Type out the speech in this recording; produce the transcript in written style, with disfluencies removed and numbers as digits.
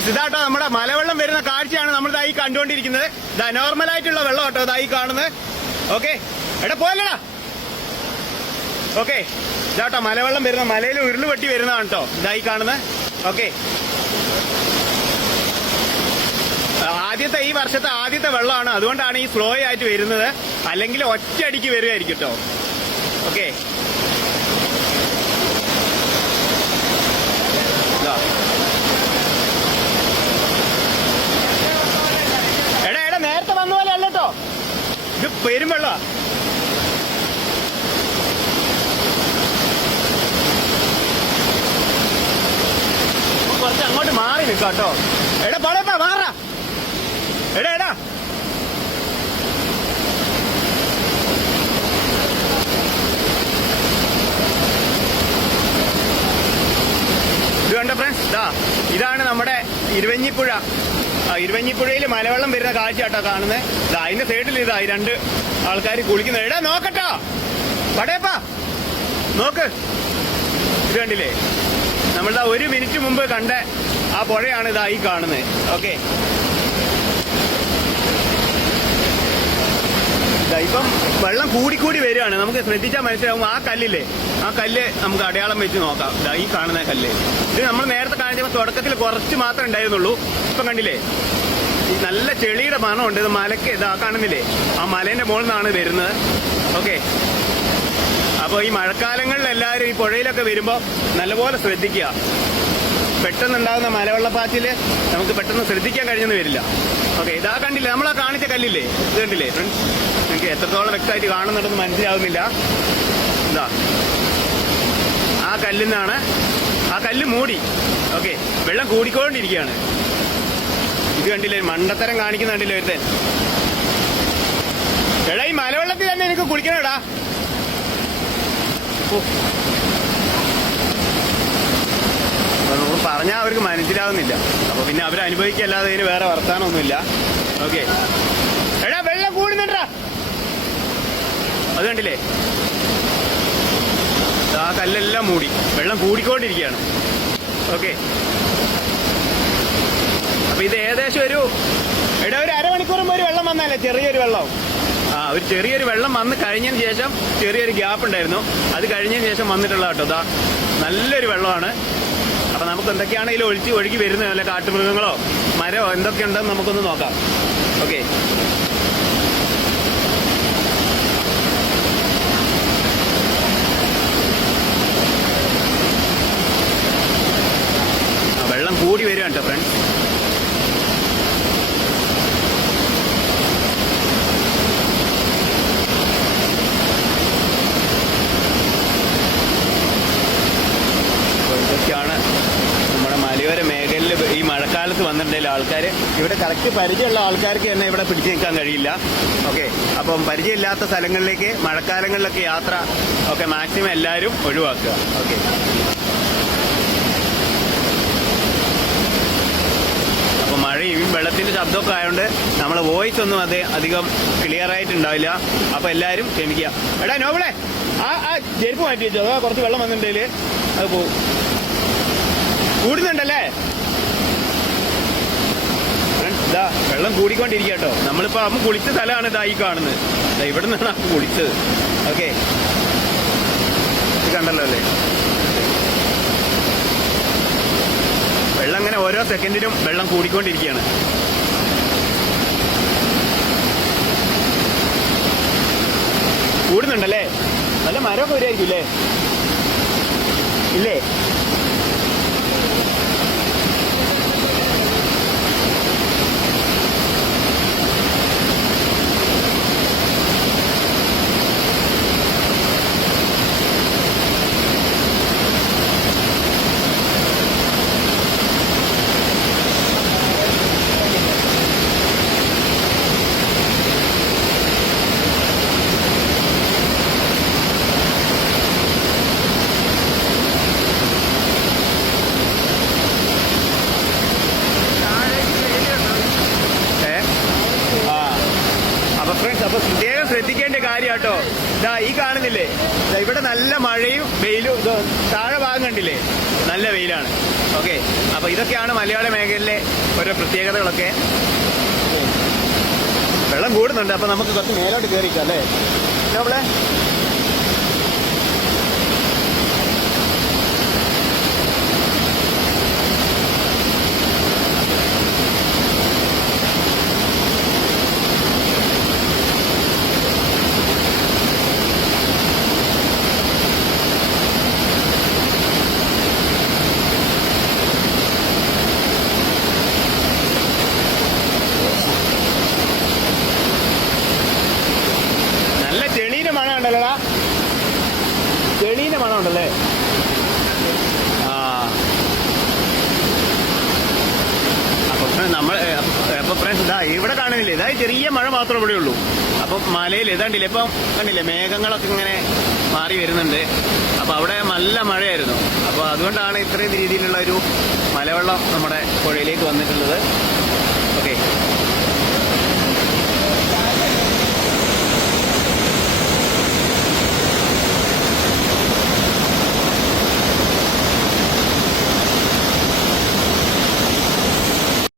Friends, ഇതാട്ടോ നമ്മുടെ മലവെള്ളം വരുന്ന കാഴ്ചയാണ് നമ്മൾ ഇതായി കണ്ടുകൊണ്ടിരിക്കുന്നത്. ഇതാ നോർമലായിട്ടുള്ള വെള്ളം കേട്ടോ ഇതായി കാണുന്നത്. ഓക്കെ, എടാ പോലടാ. ഓക്കെ, ഇതാട്ടോ മലവെള്ളം വരുന്ന, മലയിൽ ഉരുളുപൊട്ടി വരുന്നതാണ് കേട്ടോ ഇതായി കാണുന്നത്. ഓക്കെ, ഈ വർഷത്തെ ആദ്യത്തെ വെള്ളമാണ്, അതുകൊണ്ടാണ് ഈ സ്ലോ ആയിട്ട് വരുന്നത്. അല്ലെങ്കിൽ ഒറ്റയടിക്ക് വരുമായിരിക്കും കേട്ടോ. ഓക്കെ, എടാ നേരത്തെ വന്ന പോലെ അല്ല കേട്ടോ, ഇത് പെരുംവെള്ള. കുറച്ച് അങ്ങോട്ട് മാറി നിൽക്കാം കേട്ടോ. എടാ പടപ്പാ മാറാ. എടാ എടാ ഇത് കണ്ടോ ഫ്രണ്ട്സ്, ഇതാണ് നമ്മുടെ ഇരുവഞ്ഞിപ്പുഴ. ഇരുവഞ്ഞിപ്പുഴയിൽ മലവെള്ളം വരുന്ന കാഴ്ച കേട്ടോ കാണുന്നത്. അതിന്റെ സൈഡിൽ ഈ രണ്ട് ആൾക്കാർ കുളിക്കുന്നത്. എടാ നോക്കട്ടോ പടയപ്പാ, നോക്ക്. ഇത് കണ്ടില്ലേ, നമ്മളിതാ 1 മിനിറ്റ് മുമ്പ് കണ്ട ആ പുഴയാണ് ഇതായി കാണുന്നത്. ഓക്കെ, ഇപ്പം വെള്ളം കൂടിക്കൂടി വരികയാണ്. നമുക്ക് ശ്രദ്ധിച്ചാൽ മനസ്സിലാവും. ആ കല്ലില്ലേ, ആ കല്ല് നമുക്ക് അടയാളം വെച്ച് നോക്കാം. ഈ കാണുന്ന കല്ല്, ഇത് നമ്മൾ നേരത്തെ കാണിച്ചപ്പോൾ തുടക്കത്തിൽ കുറച്ച് മാത്രമേ ഉണ്ടായിരുന്നുള്ളൂ. ഇപ്പം കണ്ടില്ലേ, നല്ല ചെളിയുടെ മണമുണ്ട്. ഇത് മലക്ക് ഇതാ കാണുന്നില്ലേ, ആ മലേന്റെ മുകളിൽ നിന്നാണ് വരുന്നത്. ഓക്കെ, അപ്പോൾ ഈ മഴക്കാലങ്ങളിൽ എല്ലാവരും ഈ പുഴയിലൊക്കെ വരുമ്പോൾ നല്ലപോലെ ശ്രദ്ധിക്കുക. പെട്ടെന്നുണ്ടാകുന്ന മലവെള്ളപ്പാച്ചില് നമുക്ക് പെട്ടെന്ന് ശ്രദ്ധിക്കാൻ കഴിഞ്ഞെന്ന് വരില്ല. ഓക്കെ, ഇതാ കണ്ടില്ലേ, നമ്മളാ കാണിച്ച കല്ലില്ലേ, ഇത് കണ്ടില്ലേ ഫ്രണ്ട്സ്, എനിക്ക് എത്രത്തോളം വ്യക്തമായിട്ട് കാണുന്നുണ്ടെന്ന് മനസ്സിലാവുന്നില്ല. ഇതാ ആ കല്ലിൽ നിന്നാണ്, ആ കല്ല് മൂടി. ഓക്കെ, വെള്ളം കൂടിക്കൊണ്ടിരിക്കുകയാണ്. ഇത് കണ്ടില്ലേ, മണ്ടത്തരം കാണിക്കുന്ന കണ്ടില്ലേ ഒരുത്തൻ. എടാ ഈ മലവെള്ളത്തിൽ തന്നെ എനിക്ക് കുളിക്കണേടാ. നമുക്ക് പറഞ്ഞാൽ അവർക്ക് മനസ്സിലാവുന്നില്ല. അപ്പൊ പിന്നെ അവരനുഭവിക്കല്ലാതെ ഇതിന് വേറെ വർത്താനമൊന്നുമില്ല. ഓക്കെ, എടാ വെള്ളം കൂടുന്നുണ്ടാ. അത് കണ്ടില്ലേ, ആ കല്ലെല്ലാം മൂടി, വെള്ളം കൂടിക്കൊണ്ടിരിക്കുകയാണ്. ഓക്കെ, അപ്പൊ ഇത് ഏകദേശം ഒരു അരമണിക്കൂർ മുമ്പ് ഒരു വെള്ളം വന്നാലേ, ചെറിയൊരു വെള്ളം. ഒരു ചെറിയൊരു വെള്ളം വന്ന് കഴിഞ്ഞതിന് ശേഷം ചെറിയൊരു ഗ്യാപ്പ് ഉണ്ടായിരുന്നു. അത് കഴിഞ്ഞതിന് ശേഷം വന്നിട്ടുള്ള കേട്ടോ. നല്ലൊരു വെള്ളമാണ്. അപ്പൊ നമുക്ക് എന്തൊക്കെയാണ് ഇതിൽ ഒഴുകി വരുന്നത്, വല്ല കാട്ടുമൃഗങ്ങളോ മരമോ എന്തൊക്കെ ഉണ്ടെന്ന് നമുക്കൊന്ന് നോക്കാം. ഓക്കെ, വെള്ളം കൂടി വരികയാണ് കേട്ടോ ഫ്രണ്ട്സ്. ഇതൊക്കെയാണ് നമ്മുടെ മലയോര മേഖലയിൽ ഈ മഴക്കാലത്ത് വന്നിട്ടുണ്ടെങ്കിൽ ആൾക്കാർ ഇവിടെ കറക്റ്റ് പരിചയമുള്ള ആൾക്കാർക്ക് തന്നെ ഇവിടെ പിടിച്ചു നിൽക്കാൻ കഴിയില്ല. ഓക്കെ, അപ്പം പരിചയമില്ലാത്ത സ്ഥലങ്ങളിലേക്ക് മഴക്കാലങ്ങളിലൊക്കെ യാത്ര ഒക്കെ മാക്സിമം എല്ലാവരും ഒഴിവാക്കുക. ഓക്കെ, അപ്പൊ മഴയും വെള്ളത്തിന്റെ ശബ്ദമൊക്കെ ആയതുകൊണ്ട് നമ്മളെ വോയിസ് ഒന്നും അധികം ക്ലിയർ ആയിട്ടുണ്ടാവില്ല. അപ്പൊ എല്ലാവരും ക്ഷമിക്കുക. എടാ നോബിളെ, ആ ചെരുപ്പ് മാറ്റി വെച്ചോ, അതോ കുറച്ച് വെള്ളം വന്നിട്ടുണ്ടെങ്കിൽ അത് പോകും. കൂടുന്നുണ്ടല്ലേ ഇതാ, വെള്ളം കൂടിക്കൊണ്ടിരിക്കുക കേട്ടോ. നമ്മളിപ്പോ അമ്മ കുളിച്ച സ്ഥലമാണ് ഇതായി കാണുന്നത്. ഇവിടെ നിന്നാണ് അമ്മ കുളിച്ചത്. ഓക്കെ, ഇത് കണ്ടല്ലോ അല്ലേ, വെള്ളം ഇങ്ങനെ ഓരോ സെക്കൻഡിനും വെള്ളം കൂടിക്കൊണ്ടിരിക്കുകയാണ്. കൂടുന്നുണ്ടല്ലേ, നല്ല മരമൊക്കെ വരുമായിരിക്കും അല്ലേ? ഇല്ലേ, അപ്പൊ പ്രത്യേകം ശ്രദ്ധിക്കേണ്ട കാര്യം കേട്ടോ. ഇതാ ഈ കാണുന്നില്ലേ, ഇവിടെ നല്ല മഴയും വെയിലും, താഴെ ഭാഗം കണ്ടില്ലേ നല്ല വെയിലാണ്. ഓക്കെ, അപ്പൊ ഇതൊക്കെയാണ് മലയാള മേഖലയിലെ ഓരോ പ്രത്യേകതകളൊക്കെ. വെള്ളം കൂടുന്നുണ്ട്, അപ്പൊ നമുക്ക് കുറച്ച് മേലോട്ട് കയറിക്കാം അല്ലേ നമ്മളെ. നല്ല ചെളീന്റെ മണം ഉണ്ടല്ലോടാ, ചെളീന്റെ മണം ഉണ്ടല്ലേ. ആ അപ്പൊ ഫ്രണ്ട്സ് ഇതാ ഇവിടെ കാണുന്നില്ലേ, ഇതാ ചെറിയ മഴ മാത്രമേ ഇവിടെ ഉള്ളൂ. അപ്പൊ മലയിൽ ഇതാണ്ടില്ലേ ഇപ്പം കണ്ടില്ലേ, മേഘങ്ങളൊക്കെ ഇങ്ങനെ മാറി വരുന്നുണ്ട്. അപ്പൊ അവിടെ നല്ല മഴയായിരുന്നു. അപ്പൊ അതുകൊണ്ടാണ് ഇത്രയും രീതിയിലുള്ള ഒരു മലവെള്ളം നമ്മുടെ പുഴയിലേക്ക് വന്നിട്ടുള്ളത്. ഓക്കെ.